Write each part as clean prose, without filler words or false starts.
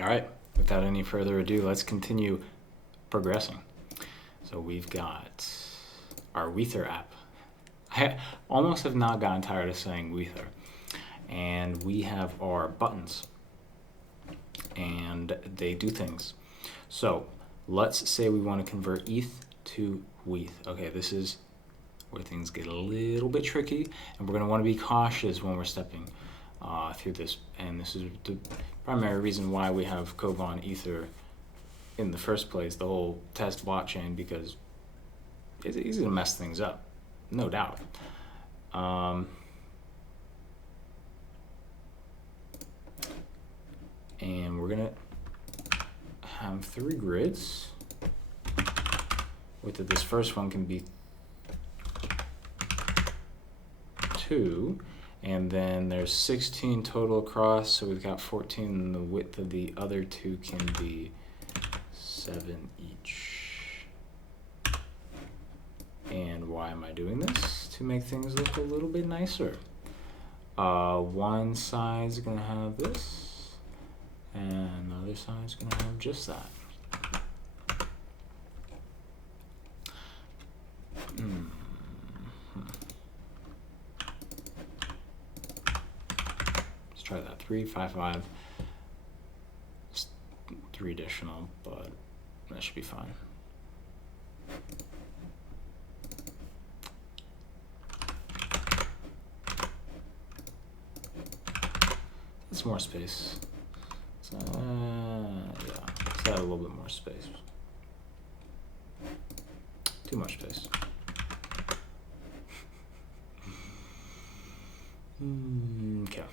All right, without any further ado, let's continue progressing. So we've got our wETH app. I almost have not gotten tired of saying wETH. And we have our buttons, and they do things. So let's say we want to convert ETH to wETH. Okay, this is where things get a little bit tricky, and we're going to want to be cautious when we're stepping through this. And this is the primary reason why we have Kovan Ether in the first place, the whole test blockchain, because it's easy to mess things up, no doubt. And we're gonna have 3 grids. With this first one can be 2, and then there's 16 total across, so we've got 14, and the width of the other 2 can be 7 each. And why am I doing this? To make things look a little bit nicer. One side's gonna have this, and the other side's gonna have just that. Let's try that. 3, 5, 5. Just 3 additional, but that should be fine. That's more space. So, yeah, let's add a little bit more space. Too much space. Okay.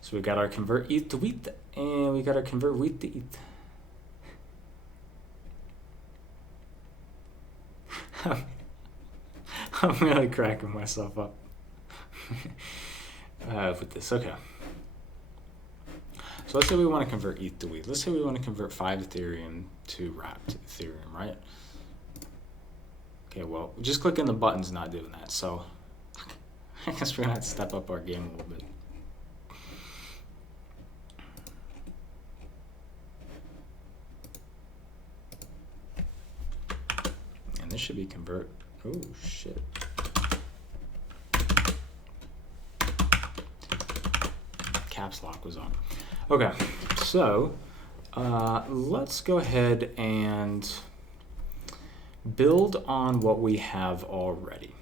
So we got our convert ETH to wETH, and we got our convert wETH to ETH. I'm really cracking myself up with this. Okay. So let's say we want to convert ETH to wETH. Let's say we want to convert 5 Ethereum to wrapped Ethereum, right? Okay, well, just clicking the button's not doing that, so I guess we're gonna have to step up our game a little bit. And this should be convert. Oh shit. Caps lock was on. Okay, so let's go ahead and build on what we have already.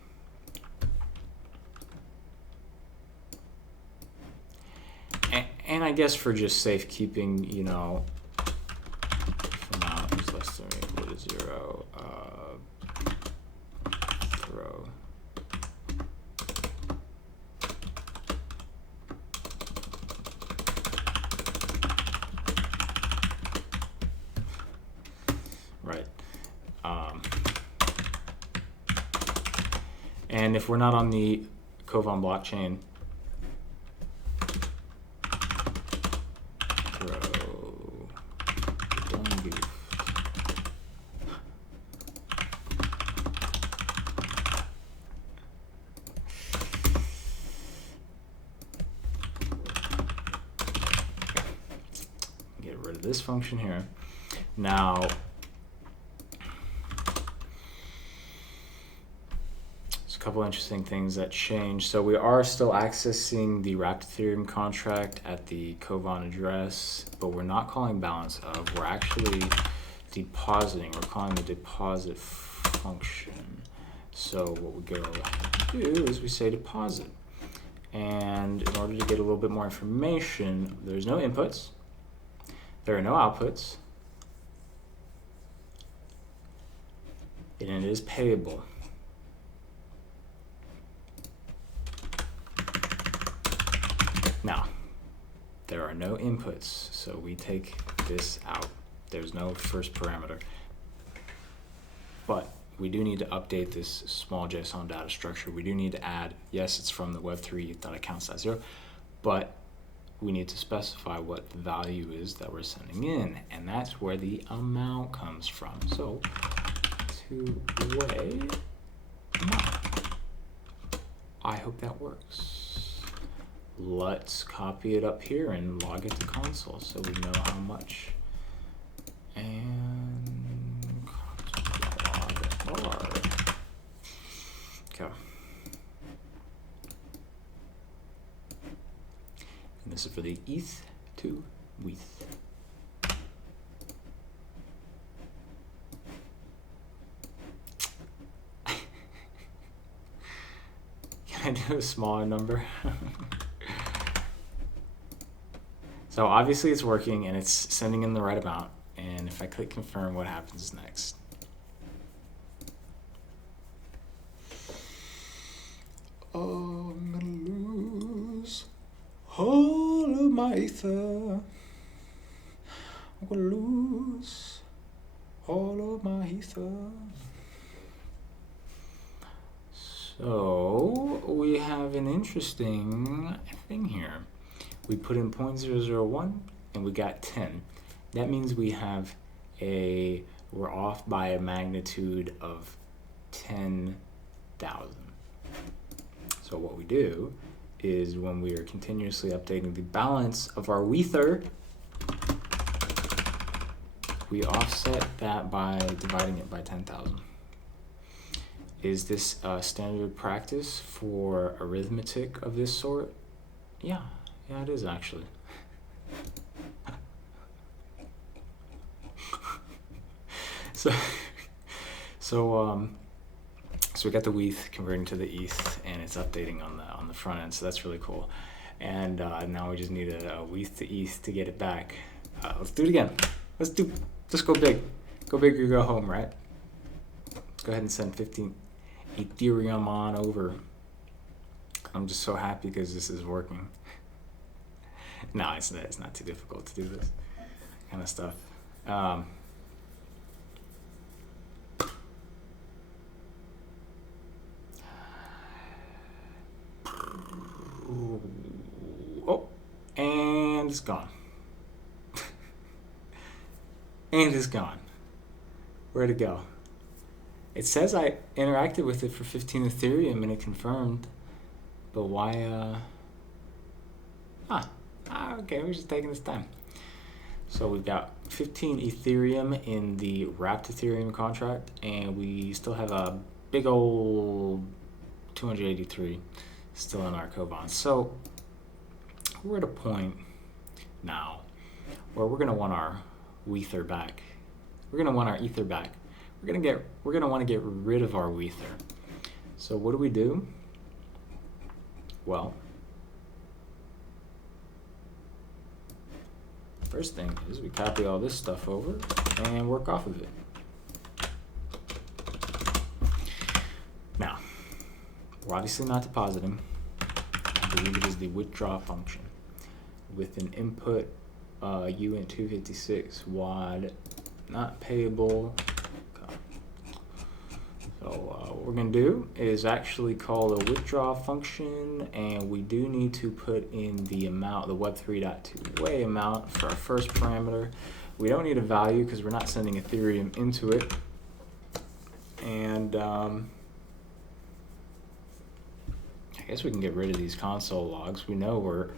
And I guess for just safekeeping, you know, for now is less than or equal to 0, throw. Right. And if we're not on the Kovan blockchain, get rid of this function here. Now, there's a couple interesting things that change. So we are still accessing the wrapped Ethereum contract at the Kovan address, but we're not calling balance of. We're actually depositing. We're calling the deposit function. So what we go do is we say deposit. And in order to get a little bit more information, there's no inputs. There are no outputs. And it is payable. Now, there are no inputs, so we take this out. There's no first parameter. But we do need to update this small JSON data structure. We do need to add, yes, it's from the web3.accounts.0, but we need to specify what the value is that we're sending in, and that's where the amount comes from. So, two-way amount. I hope that works. Let's copy it up here and log it to console so we know how much. And log R. Okay. And this is for the ETH to wETH. Can I do a smaller number? So obviously it's working and it's sending in the right amount. And if I click confirm, what happens next? Oh, I'm gonna lose all of my ether. I'm gonna lose all of my ether. So we have an interesting thing here. We put in 0.001 and we got 10. That means we have we're off by a magnitude of 10,000. So what we do is when we are continuously updating the balance of our wETher, we offset that by dividing it by 10,000. Is this a standard practice for arithmetic of this sort? Yeah, it is actually. So we got the wETH converting to the ETH, and it's updating on the front end. So that's really cool. And now we just need a wETH to ETH to get it back. Let's do it again. Let's go big. Go big or go home, right? Let's go ahead and send 15 Ethereum on over. I'm just so happy because this is working. No, it's not too difficult to do this kind of stuff. Oh, and it's gone. And it's gone. Where'd it go? It says I interacted with it for 15 Ethereum and it confirmed, but why, okay, we're just taking this time. So we've got 15 Ethereum in the wrapped Ethereum contract, and we still have a big old 283 still in our Kovan. So we're at a point now where we're gonna want our wETher back. We're gonna want our Ether back. We're gonna want to get rid of our wETher. So what do? Well, first thing is we copy all this stuff over and work off of it. Now, we're obviously not depositing. I believe it is the withdraw function with an input uint 256 wad not payable. So what we're going to do is actually call a withdraw function, and we do need to put in the amount, the web3.2 way amount for our first parameter. We don't need a value because we're not sending Ethereum into it. And I guess we can get rid of these console logs. We know we're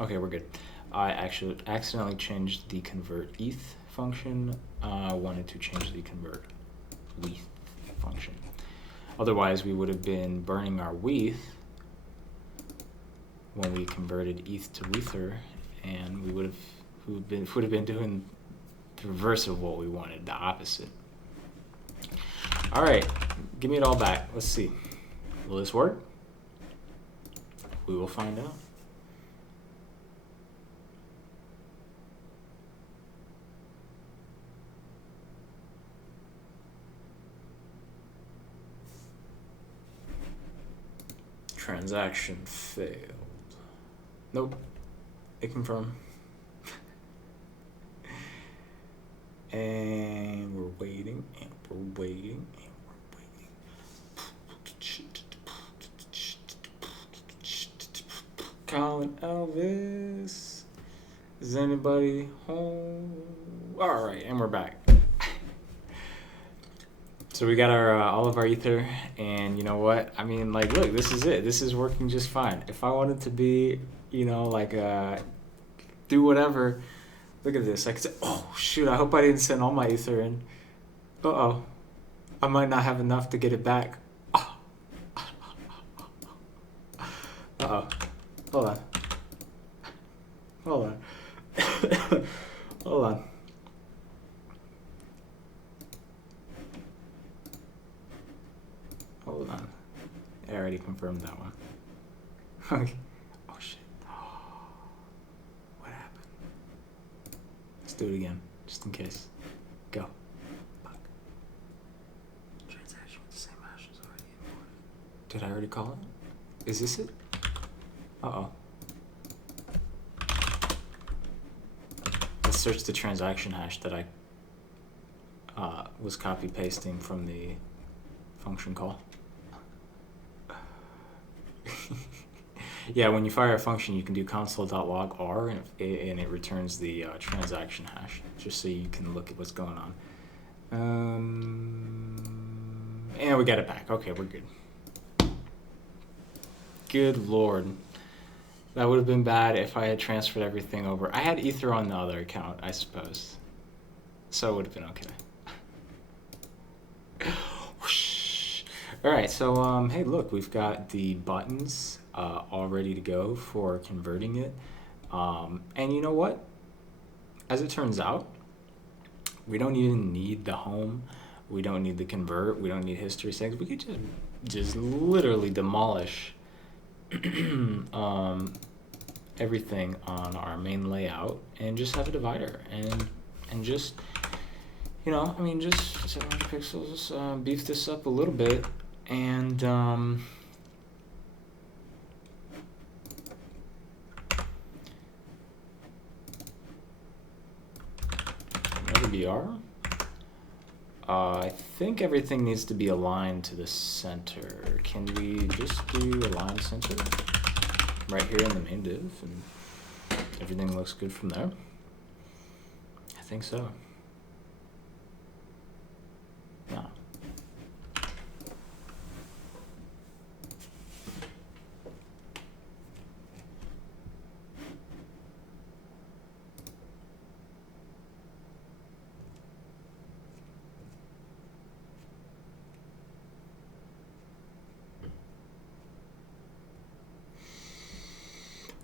okay, we're good. I actually accidentally changed the convert ETH function. I wanted to change the convert wETH function. Otherwise, we would have been burning our wETH when we converted ETH to wETher, and we would have been doing the reverse of what we wanted, the opposite. All right, give me it all back. Let's see. Will this work? We will find out. Transaction failed. Nope. It confirmed. And Is anybody home? All right, and we're back. So we got our all of our ether, and you know what? I mean, like, look, this is it. This is working just fine. If I wanted to be, like, do whatever, look at this. I could say, oh shoot, I hope I didn't send all my ether in. Uh-oh, I might not have enough to get it back. Uh-oh, hold on. Hold on. Hold on. Hold on. I already confirmed that one. Okay. Oh shit. What happened? Let's do it again, just in case. Go. Fuck. Transaction with the same hash is already imported. Did I already call it? Is this it? Uh-oh. Let's search the transaction hash that I was copy pasting from the function call. Yeah, when you fire a function, you can do console.log r and it returns the transaction hash, just so you can look at what's going on. And we got it back. Okay, we're good. Good Lord. That would have been bad if I had transferred everything over. I had Ether on the other account, I suppose. So it would have been okay. All right, so hey, look, we've got the buttons all ready to go for converting it. And you know what? As it turns out, we don't even need the home. We don't need the convert. We don't need history settings. We could just literally demolish everything on our main layout and just have a divider and just, just 700 pixels, beef this up a little bit, and another BR. I think everything needs to be aligned to the center. Can we just do align center right here in the main div, and everything looks good from there? I think so. Yeah.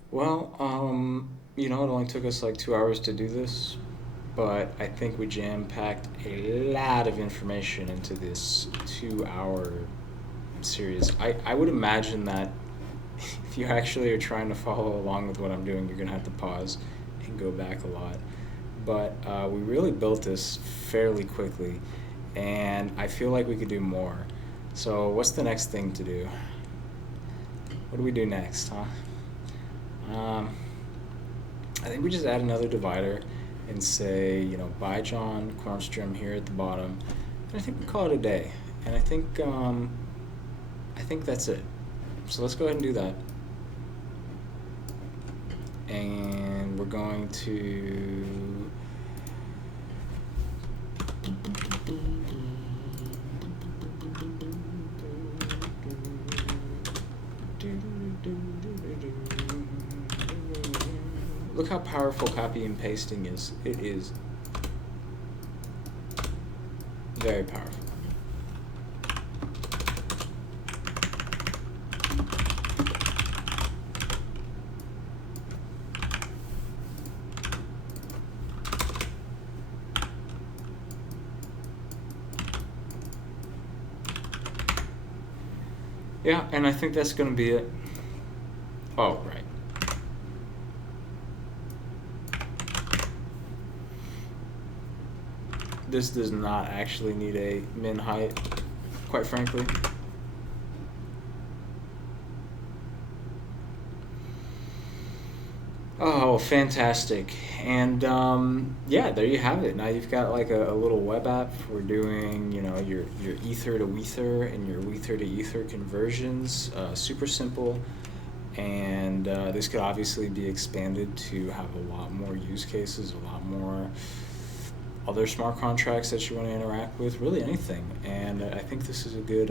Well, it only took us like 2 hours to do this, but I think we jam-packed a lot of information into this 2-hour series. I would imagine that if you actually are trying to follow along with what I'm doing, you're gonna have to pause and go back a lot. But we really built this fairly quickly, and I feel like we could do more. So what's the next thing to do? What do we do next, huh? I think we just add another divider and say, by John Cornstrom here at the bottom. And I think we call it a day. And I think that's it. So let's go ahead and do that. And we're going to look how powerful copy and pasting is. It is very powerful. Yeah, and I think that's going to be it. Oh, right. This does not actually need a min height, quite frankly. Oh, fantastic. And yeah, there you have it. Now you've got like a little web app for doing, your ether to wETher and your wETher to ether conversions. Super simple. And this could obviously be expanded to have a lot more use cases, a lot more other smart contracts that you want to interact with, really anything. And I think this is a good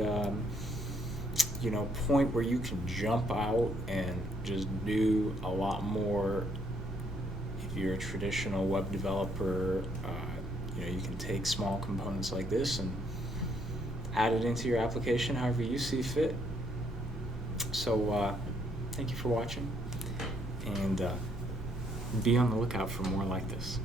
point where you can jump out and just do a lot more. If you're a traditional web developer, you can take small components like this and add it into your application however you see fit. So thank you for watching, and be on the lookout for more like this.